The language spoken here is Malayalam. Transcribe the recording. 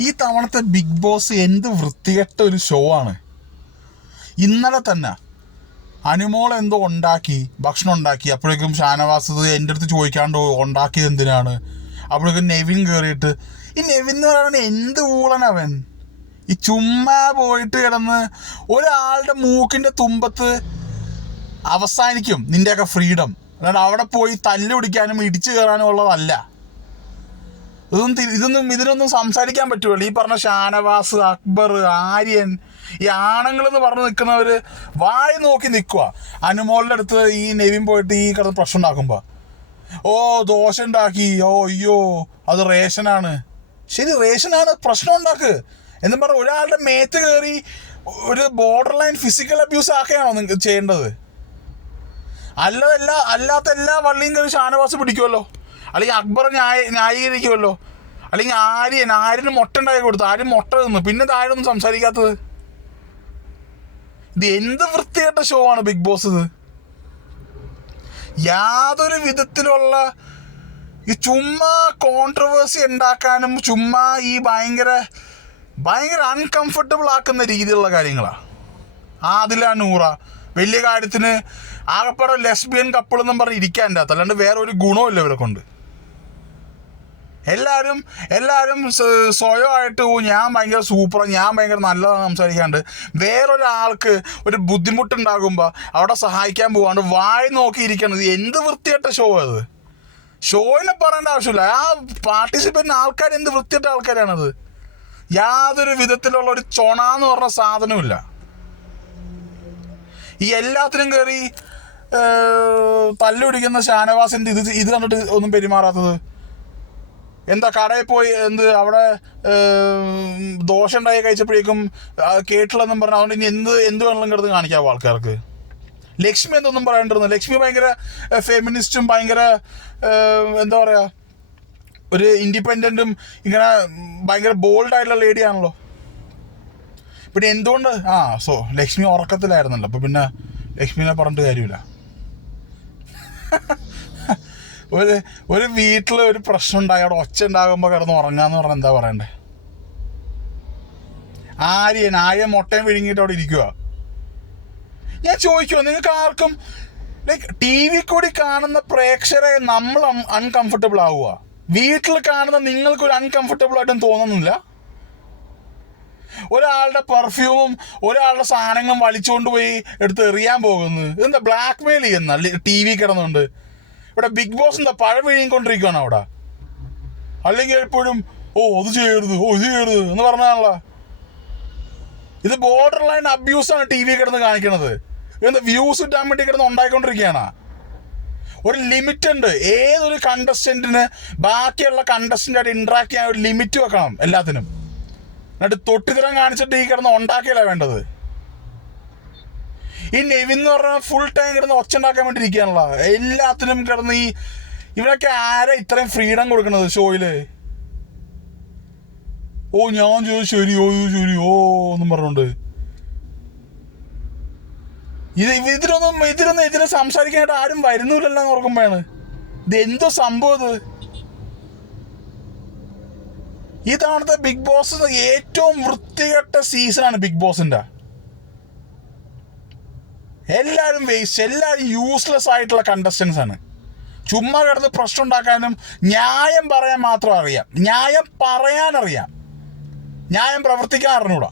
ഈ തവണത്തെ ബിഗ് ബോസ് എന്ത് വൃത്തികെട്ട ഒരു ഷോ ആണ്. ഇന്നലെ തന്നെ അനുമോൾ എന്തോ ഉണ്ടാക്കി ഭക്ഷണം ഉണ്ടാക്കി. അപ്പോഴേക്കും ഷാനവാസ് എന്റെ അടുത്ത് ചോദിക്കാണ്ട് ഉണ്ടാക്കിയത് എന്തിനാണ്? അപ്പോഴേക്കും നെവിൻ കയറിയിട്ട് ഈ നെവിൻ എന്ന് പറയുന്നത് എന്ത് ഊളനവൻ ഈ ചുമ്മാ പോയിട്ട് കിടന്ന് ഒരാളുടെ മൂക്കിന്റെ തുമ്പത്ത് അവസാനിക്കും നിന്റെയൊക്കെ ഫ്രീഡം. അല്ലാണ്ട് അവിടെ പോയി തല്ല് പിടിക്കാനും ഇടിച്ചു കയറാനും ഉള്ളതല്ല. ഇതൊന്നും ഇതൊന്നും ഇതിനൊന്നും സംസാരിക്കാൻ പറ്റുമല്ലോ ഈ പറഞ്ഞ ഷാനവാസ് അക്ബർ ആര്യൻ ഈ ആണുങ്ങൾ എന്ന് പറഞ്ഞു നിൽക്കുന്നവർ വായി നോക്കി നിൽക്കുക അനുമോളുടെ അടുത്ത് ഈ നെവിൻ പോയിട്ട് ഈ കിടന്ന് പ്രശ്നം ഉണ്ടാക്കുമ്പോൾ ഓ ദോശ ഉണ്ടാക്കി. ഓ അയ്യോ അത് റേഷനാണ്. ശരി റേഷനാണ്. പ്രശ്നം ഉണ്ടാക്ക്. എന്ന് പറഞ്ഞ ഒരാളുടെ മേത്ത് കയറി ഒരു ബോർഡർ ലൈൻ ഫിസിക്കൽ അബ്യൂസ് ആക്കുകയാണോ നിങ്ങൾ ചെയ്യേണ്ടത്? അല്ലതല്ല അല്ലാത്ത എല്ലാ വള്ളിയും കയറി ഷാനവാസ് പിടിക്കുമല്ലോ അല്ലെങ്കിൽ അക്ബർ ന്യായ ന്യായീകരിക്കുമല്ലോ. അല്ലെങ്കിൽ ആര്യൻ ആര്യന് മുട്ട ഉണ്ടാക്കി കൊടുത്തു. ആര്യൻ മുട്ട തിന്നു. പിന്നെ താഴൊന്നും സംസാരിക്കാത്തത്? ഇത് എന്ത് വൃത്തികെട്ട ഷോ ആണ് ബിഗ് ബോസ് ഇത്? യാതൊരു വിധത്തിലുള്ള ഈ ചുമ്മാ കോൺട്രവേഴ്സി ഉണ്ടാക്കാനും ചുമ്മാ ഈ ഭയങ്കര ഭയങ്കര അൺകംഫർട്ടബിൾ ആക്കുന്ന രീതിയിലുള്ള കാര്യങ്ങളാണ് ആദില നൂറ. വലിയ കാര്യത്തിന് ആകപ്പാടെ ലെസ്ബിയൻ കപ്പിൾ എന്നും പറഞ്ഞ് ഇരിക്കാൻ അല്ലാണ്ട് വേറെ ഒരു ഗുണമില്ല ഇവരെ കൊണ്ട്. എല്ലാവരും എല്ലാവരും സ്വ- സ്വയമായിട്ട് "ഓ, ഞാൻ ഭയങ്കര സൂപ്പർ ഞാൻ ഭയങ്കര നല്ലതാണ് സംസാരിക്കാണ്ട് വേറൊരാൾക്ക് ഒരു ബുദ്ധിമുട്ടുണ്ടാകുമ്പോൾ അവിടെ സഹായിക്കാൻ പോവാണ്ട് വായി നോക്കിയിരിക്കണത് എന്ത് വൃത്തിയായിട്ട ഷോ അത്? ഷോയിനെ പറയേണ്ട ആവശ്യമില്ല. ആ പാർട്ടിസിപ്പന്റ് ആൾക്കാർ എന്ത് വൃത്തികെട്ട ആൾക്കാരാണത്? യാതൊരു വിധത്തിലുള്ള ഒരു ചൊണ എന്ന് പറഞ്ഞ സാധനമില്ല ഈ എല്ലാത്തിനും കയറി തല്ലുപിടിക്കുന്ന ഷാനവാസിന്റെ ഇത് ഇത് കണ്ടിട്ട് ഒന്നും പെരുമാറാത്തത്? എന്താ കടയിൽ പോയി എന്ത് അവിടെ ദോശ ഉണ്ടായി കഴിച്ചപ്പോഴേക്കും കേട്ടില്ലെന്നും പറഞ്ഞു അതുകൊണ്ട് ഇനി എന്ത് എന്ത് വേണമെങ്കിലും കിടന്ന് കാണിക്കാവോ ആൾക്കാർക്ക്? ലക്ഷ്മി എന്തൊന്നും പറയണ്ടിരുന്നു. ലക്ഷ്മി ഭയങ്കര ഫെമിനിസ്റ്റും ഭയങ്കര എന്താ പറയുക ഒരു ഇൻഡിപെൻഡന്റും ഇങ്ങനെ ഭയങ്കര ബോൾഡായിട്ടുള്ള ലേഡിയാണല്ലോ പിന്നെ എന്തുകൊണ്ട് ആ സോ ലക്ഷ്മി ഉറക്കത്തിലായിരുന്നല്ലോ. അപ്പോൾ പിന്നെ ലക്ഷ്മിനെ പറഞ്ഞിട്ട് കാര്യമില്ല. ഒരു ഒരു വീട്ടിൽ ഒരു പ്രശ്നം ഉണ്ടായി അവിടെ ഒച്ച ഉണ്ടാകുമ്പോൾ കിടന്ന് ഉറങ്ങാന്ന് പറഞ്ഞാൽ എന്താ പറയണ്ടേ? ആര്യൻ ആര്യൻ മുട്ടയും വിഴുങ്ങിയിട്ട് അവിടെ ഇരിക്കുക ഞാൻ ചോദിക്കുമോ നിങ്ങൾക്ക് ആർക്കും ലൈക്ക് ടി വി കൂടി കാണുന്ന പ്രേക്ഷരെ നമ്മൾ അൺകംഫർട്ടബിൾ ആവുക വീട്ടിൽ കാണുന്ന നിങ്ങൾക്ക് ഒരു അൺകംഫർട്ടബിൾ ആയിട്ടും തോന്നുന്നില്ല. ഒരാളുടെ പെർഫ്യൂമും ഒരാളുടെ സാധനങ്ങളും വലിച്ചുകൊണ്ട് പോയി എടുത്ത് എറിയാൻ പോകുന്നു. ഇതെന്താ ബ്ലാക്ക് മെയിൽ ചെയ്യുന്ന ടി വി കിടന്നുണ്ട് ഇവിടെ ബിഗ് ബോസ് എന്താ പഴം വിഴുങ്ങിക്കൊണ്ടിരിക്കുകയാണ് അവിടെ? അല്ലെങ്കിൽ എപ്പോഴും ഓ അത് ചെയ്യരുത് ഓ ഇത് ചെയ്യരുത് എന്ന് പറഞ്ഞാണല്ലോ. ഇത് ബോർഡർ ലൈൻ അബ്യൂസാണ് ടി വി കിടന്ന് കാണിക്കണത്. എന്താ വ്യൂസ് കിട്ടാൻ വേണ്ടി കിടന്ന് ഉണ്ടായിക്കൊണ്ടിരിക്കുകയാണ്. ഒരു ലിമിറ്റ് ഉണ്ട്. ഏതൊരു കണ്ടസ്റ്റന്റിന് ബാക്കിയുള്ള കണ്ടസ്റ്റന്റായിട്ട് ഇന്ററാക്ട് ചെയ്യാൻ ഒരു ലിമിറ്റ് വെക്കണം എല്ലാത്തിനും. എന്നിട്ട് തൊട്ടിത്തരം കാണിച്ചിട്ട് ഈ കിടന്ന് ഉണ്ടാക്കിയല്ല വേണ്ടത്? ഈ നെവിൻ എന്ന് പറഞ്ഞാൽ ഫുൾ ടൈം കിടന്ന് ഒച്ച ഉണ്ടാക്കാൻ എല്ലാത്തിനും കിടന്ന് ഈ ഇവരൊക്കെ ആരാ ഇത്രയും ഫ്രീഡം കൊടുക്കണത് ഷോയിൽ ഓ ഞാൻ ചെയ്തു ശരി ഓ ശരി ഓ എന്നും പറഞ്ഞോണ്ട്. ഇത് ഇതിനൊന്നും ഇതിനൊന്നും ഇതിനെ സംസാരിക്കാനായിട്ട് ആരും വരുന്നില്ലല്ലോ എന്ന് ഓർക്കുമ്പോഴാണ്. ഇത് എന്തോ സംഭവം ഇത്? ഇതാണത്തെ ബിഗ് ബോസ് ഏറ്റവും വൃത്തികെട്ട സീസണാണ് ബിഗ് ബോസിന്റെ. എല്ലാവരും വേസ്റ്റ് എല്ലാവരും യൂസ്ലെസ് ആയിട്ടുള്ള കണ്ടസ്റ്റൻസ് ആണ്. ചുമ്മാ കിടന്ന് പ്രശ്നം ഉണ്ടാക്കാനും ന്യായം പറയാൻ മാത്രം അറിയാം. ന്യായം പറയാനറിയാം. ന്യായം പ്രവർത്തിക്കാൻ അറിഞ്ഞൂടാ.